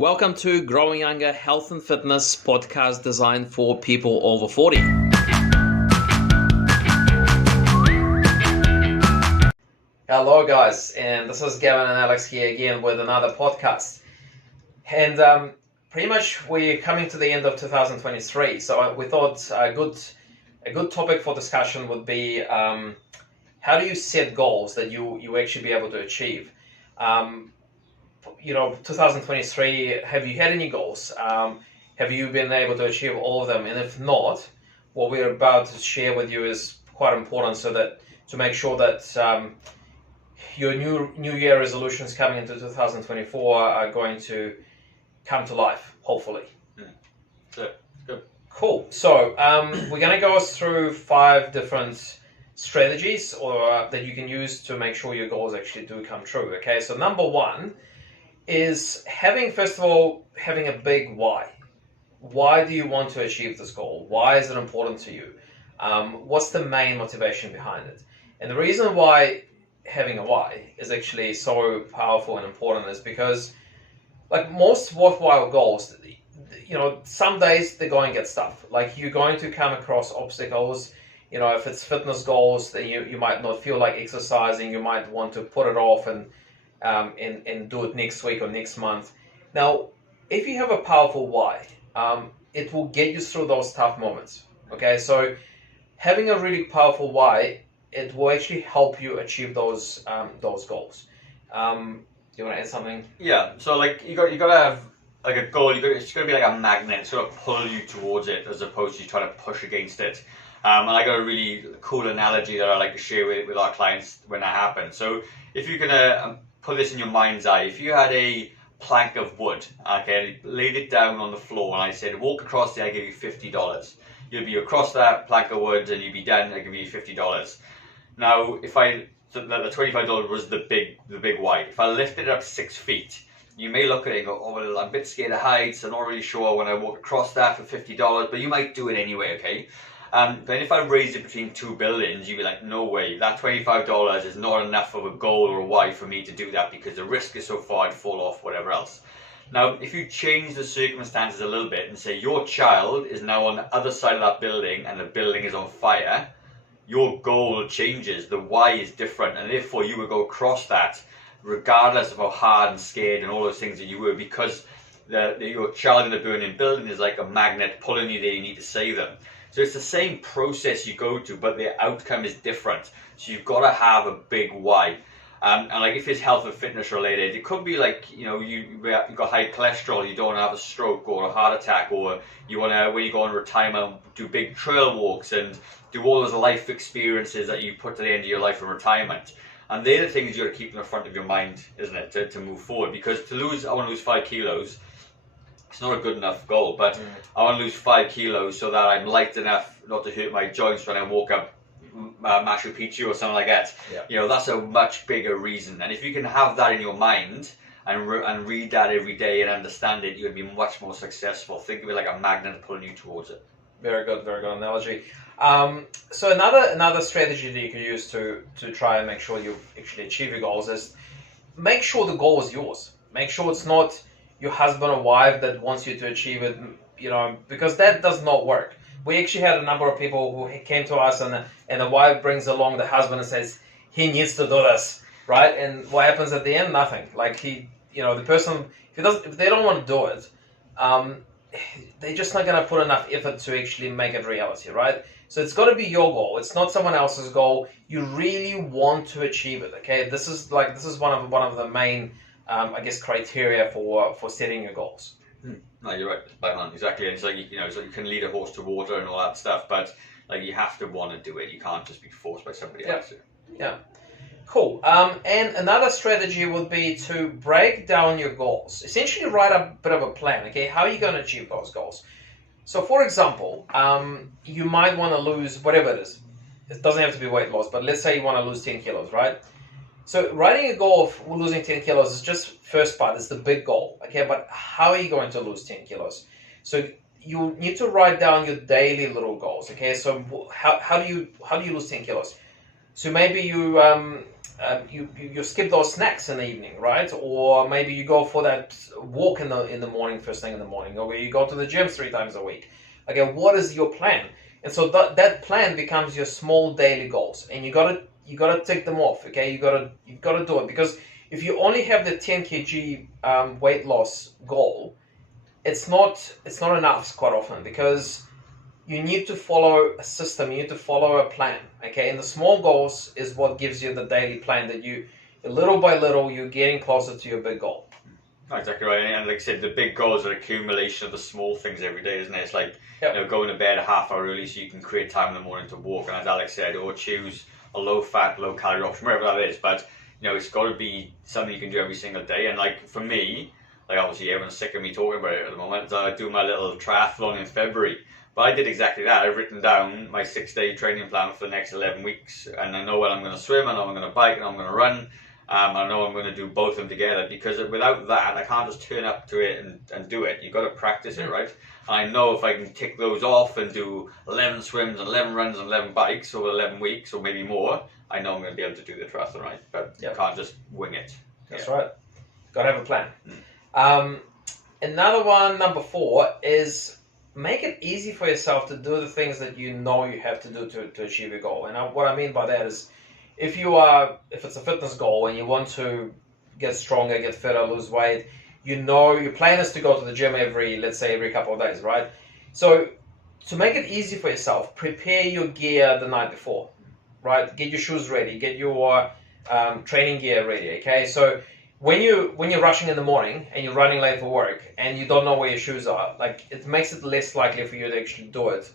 Welcome to Growing Younger Health and Fitness podcast designed for people over 40. Hello guys, and this is Gavin and Alex here again with another podcast. And pretty much we're coming to the end of 2023, so we thought a good topic for discussion would be how do you set goals that you actually be able to achieve? 2023, have you had any goals? Have you been able to achieve all of them? And if not, what we're about to share with you is quite important to make sure that your new year resolutions coming into 2024 are going to come to life, hopefully. Good. Cool. So we're going to go through 5 different strategies that you can use to make sure your goals actually do come true. Okay, so number 1 is having a big why. Why do you want to achieve this goal? Why is it important to you? What's the main motivation behind it? And the reason why having a why is actually so powerful and important is because, like most worthwhile goals, some days they're going to get stuff. Like you're going to come across obstacles. If it's fitness goals, then you might not feel like exercising. You might want to put it off and do it next week or next month. Now, if you have a powerful why, it will get you through those tough moments. Okay, so having a really powerful why, it will actually help you achieve those goals. Do you want to add something? Yeah. So like you got to have like a goal. It's got to be like a magnet, sort of pull you towards it as opposed to trying to push against it. And I got a really cool analogy that I like to share with our clients when that happens. So if you're gonna put this in your mind's eye, if you had a plank of wood, okay, laid it down on the floor, and I said, walk across there, I give you $50. You'll be across that plank of wood, and you'll be done. I give you $50. Now, the $25 was the big why. If I lifted it up 6 feet, you may look at it and go, oh, well, I'm a bit scared of heights. I'm not really sure when I walk across that for $50, but you might do it anyway, okay? Then if I raised it between 2 buildings, you'd be like, no way, that $25 is not enough of a goal or a why for me to do that because the risk is so far I'd fall off, whatever else. Now, if you change the circumstances a little bit and say your child is now on the other side of that building and the building is on fire, your goal changes, the why is different, and therefore you would go across that regardless of how hard and scared and all those things that you were, because your child in the burning building is like a magnet pulling you there, you need to save them. So it's the same process you go to, but the outcome is different. So you've got to have a big why. And like if it's health and fitness related, it could be like, you've got high cholesterol, you don't want to have a stroke or a heart attack, or you want to, when you go on retirement, do big trail walks and do all those life experiences that you put to the end of your life in retirement. And they're the things you got to keep in the front of your mind, isn't it, to move forward? Because I want to lose 5 kilos. It's not a good enough goal, but I want to lose 5 kilos so that I'm light enough not to hurt my joints when I walk up Machu Picchu or something like that. Yeah. That's a much bigger reason. And if you can have that in your mind and read that every day and understand it, you'll be much more successful. Think of it like a magnet pulling you towards it. Very good analogy. So another strategy that you can use to try and make sure you actually achieve your goals is make sure the goal is yours. Make sure it's not your husband or wife that wants you to achieve it, because that does not work. We actually had a number of people who came to us and the wife brings along the husband and says, he needs to do this, right? And what happens at the end? Nothing. Like the person, if they don't want to do it, they're just not going to put enough effort to actually make it reality, right? So it's got to be your goal. It's not someone else's goal. You really want to achieve it, okay? This is one of the main criteria for setting your goals. No, you're right. Bang on, exactly. And it's like you can lead a horse to water and all that stuff, but like you have to want to do it. You can't just be forced by somebody else. Yeah. Cool. And another strategy would be to break down your goals. Essentially, write a bit of a plan. Okay, how are you going to achieve those goals? So, for example, you might want to lose whatever it is. It doesn't have to be weight loss, but let's say you want to lose 10 kilos, right? So writing a goal of losing 10 kilos is just first part. It's the big goal, okay? But how are you going to lose 10 kilos? So you need to write down your daily little goals, okay? So how do you lose 10 kilos? So maybe you you skip those snacks in the evening, right? Or maybe you go for that walk in the morning, first thing in the morning, or you go to the gym 3 times a week. Okay, what is your plan? And so that plan becomes your small daily goals, and you gotta tick them off. Okay, you've gotta do it, because if you only have the 10 kg weight loss goal, it's not enough quite often, because you need to follow a system, you need to follow a plan, okay? And the small goals is what gives you the daily plan that you, little by little, you're getting closer to your big goal. Exactly right. And like I said, the big goals are accumulation of the small things every day, isn't it? It's like, Yep. going to bed a half hour early so you can create time in the morning to walk. And as Alex said, or choose a low fat, low calorie option, wherever that is. But, it's got to be something you can do every single day. And like for me, like obviously everyone's sick of me talking about it at the moment. I do my little triathlon in February. But I did exactly that. I've written down my 6-day training plan for the next 11 weeks. And I know when I'm going to swim, I know I'm going to bike, and I'm going to run. I know I'm going to do both of them together, because without that, I can't just turn up to it and do it. You've got to practice it, right? And I know if I can tick those off and do 11 swims and 11 runs and 11 bikes over 11 weeks or maybe more, I know I'm going to be able to do the triathlon, right? But you can't just wing it. That's right. Got to have a plan. Another one, number 4, is make it easy for yourself to do the things that you know you have to do to achieve your goal. And what I mean by that is, if it's a fitness goal and you want to get stronger, get fitter, lose weight, your plan is to go to the gym every couple of days, right? So to make it easy for yourself, prepare your gear the night before, right? Get your shoes ready, get your training gear ready, okay? So when you're rushing in the morning and you're running late for work and you don't know where your shoes are, like, it makes it less likely for you to actually do it,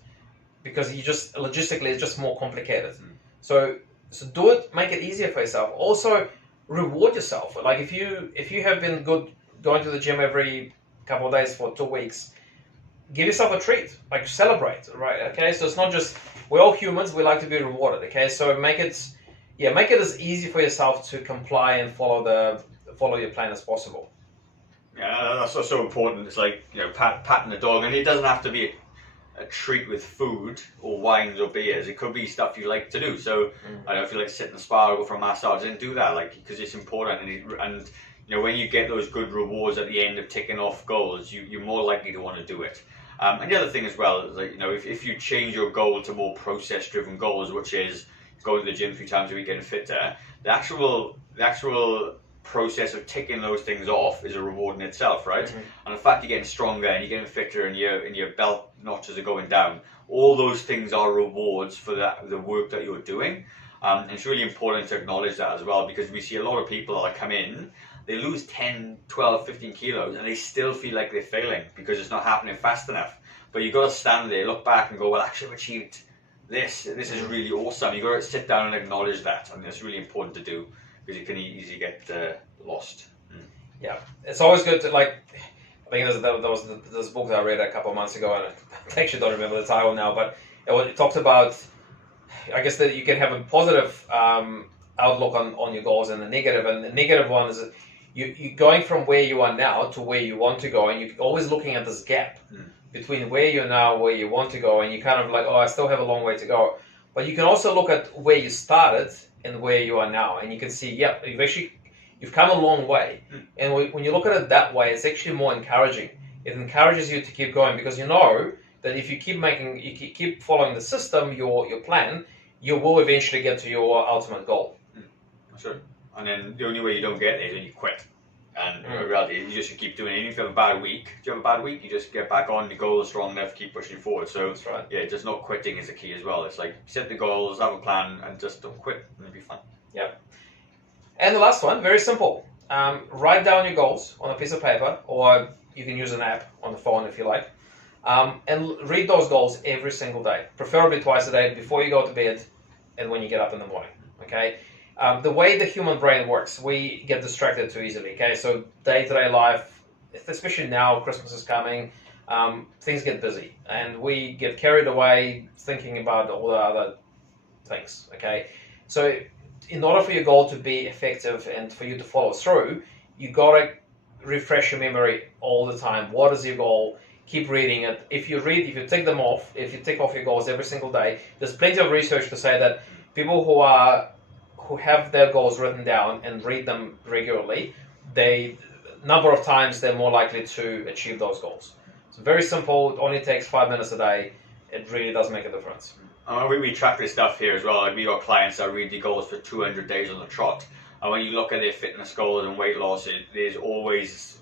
because logistically it's just more complicated. So do it, make it easier for yourself. Also, reward yourself. Like if you have been good going to the gym every couple of days for 2 weeks, give yourself a treat. Like, celebrate, right? Okay, so it's not just, we're all humans, we like to be rewarded. Okay, so make it as easy for yourself to comply and follow your plan as possible. Yeah, that's so important. It's like, patting the dog, and it doesn't have to be a treat with food or wines or beers. It could be stuff you like to do. So I don't know, if you like to sit in the spa or go for a massage, then do that, like, because it's important. And when you get those good rewards at the end of ticking off goals, you're more likely to want to do it. And the other thing as well is, like, if you change your goal to more process driven goals, which is going to the gym 3 times a week, getting fitter, the actual process of ticking those things off is a reward in itself, right? And the fact you're getting stronger and you're getting fitter and your belt notches are going down, all those things are rewards for the work that you're doing. And it's really important to acknowledge that as well, because we see a lot of people that come in, they lose 10, 12, 15 kilos and they still feel like they're failing because it's not happening fast enough. But you've got to stand there, look back and go, well, actually I've achieved this. This is really awesome. You've got to sit down and acknowledge that. And it's really important to do, because you can easily get lost. Yeah, it's always good to, like, I think there was this book that I read a couple of months ago, and I actually don't remember the title now, but it talked about, I guess, that you can have a positive outlook on your goals and the negative one is you're going from where you are now to where you want to go, and you're always looking at this gap between where you're now and where you want to go, and you kind of like, oh, I still have a long way to go. But you can also look at where you started and where you are now, and you can see, yep, you've come a long way. And when you look at it that way, it's actually more encouraging. It encourages you to keep going, because you know that if you keep following the system, your plan, you will eventually get to your ultimate goal. Sure. And then the only way you don't get there is when you quit. And in reality, you just keep doing it. Even if you have a bad week, do you have a bad week? You just get back on. The goal is strong enough, keep pushing forward. So that's right. Yeah, just not quitting is the key as well. It's like, set the goals, have a plan, and just don't quit, and it'll be fun. Yep. And the last one, very simple. Write down your goals on a piece of paper, or you can use an app on the phone if you like. And read those goals every single day, preferably twice a day, before you go to bed and when you get up in the morning. Okay. The way the human brain works, we get distracted too easily. Okay, so day-to-day life, especially now, Christmas is coming, things get busy, and we get carried away thinking about all the other things. Okay, so in order for your goal to be effective and for you to follow through, you gotta refresh your memory all the time. What is your goal? Keep reading it. If you tick off your goals every single day, there's plenty of research to say that people who who have their goals written down and read them regularly, number of times they're more likely to achieve those goals. It's very simple. It only takes 5 minutes a day. It really does make a difference. We track this stuff here as well. Like, we got clients that read the goals for 200 days on the trot. And when you look at their fitness goals and weight loss, there's always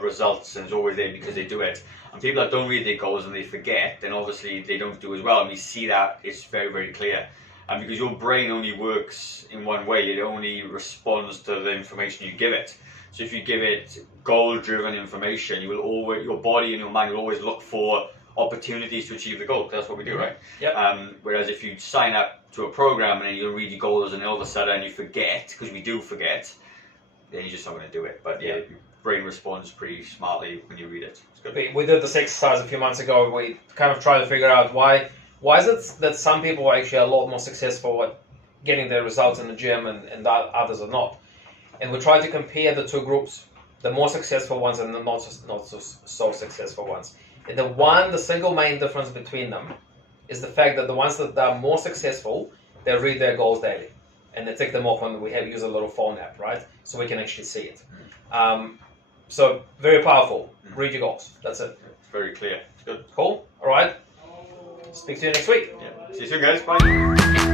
results, and it's always there because they do it. And people that don't read their goals and they forget, then obviously they don't do as well. And we see that it's very, very clear. And because your brain only works in one way, it only responds to the information you give it. So if you give it goal-driven information, your body and your mind will always look for opportunities to achieve the goal. That's what we do, right? Yep. Whereas if you sign up to a program and then you read your goals and all of a sudden you forget, because we do forget, then you're just not going to do it. But yeah, your brain responds pretty smartly when you read it. It's good. We did this exercise a few months ago. We kind of tried to figure out why is it that some people are actually a lot more successful at getting their results in the gym and others are not. And we tried to compare the two groups, the more successful ones and the not so successful ones. And the single main difference between them is the fact that the ones that are more successful, they read their goals daily. And they tick them off when we use a little phone app, right? So we can actually see it. So very powerful. Read your goals. That's it. It's very clear. It's good. Cool. All right. Speak to you next week. Yeah. See you soon, guys. Bye.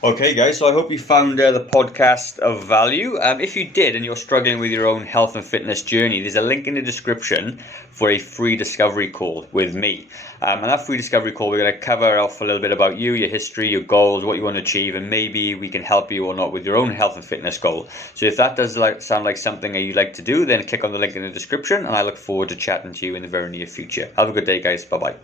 Okay, guys, so I hope you found the podcast of value. If you did and you're struggling with your own health and fitness journey, there's a link in the description for a free discovery call with me. And that free discovery call, we're going to cover off a little bit about you, your history, your goals, what you want to achieve, and maybe we can help you or not with your own health and fitness goal. So if that does sound like something that you'd like to do, then click on the link in the description, and I look forward to chatting to you in the very near future. Have a good day, guys. Bye-bye.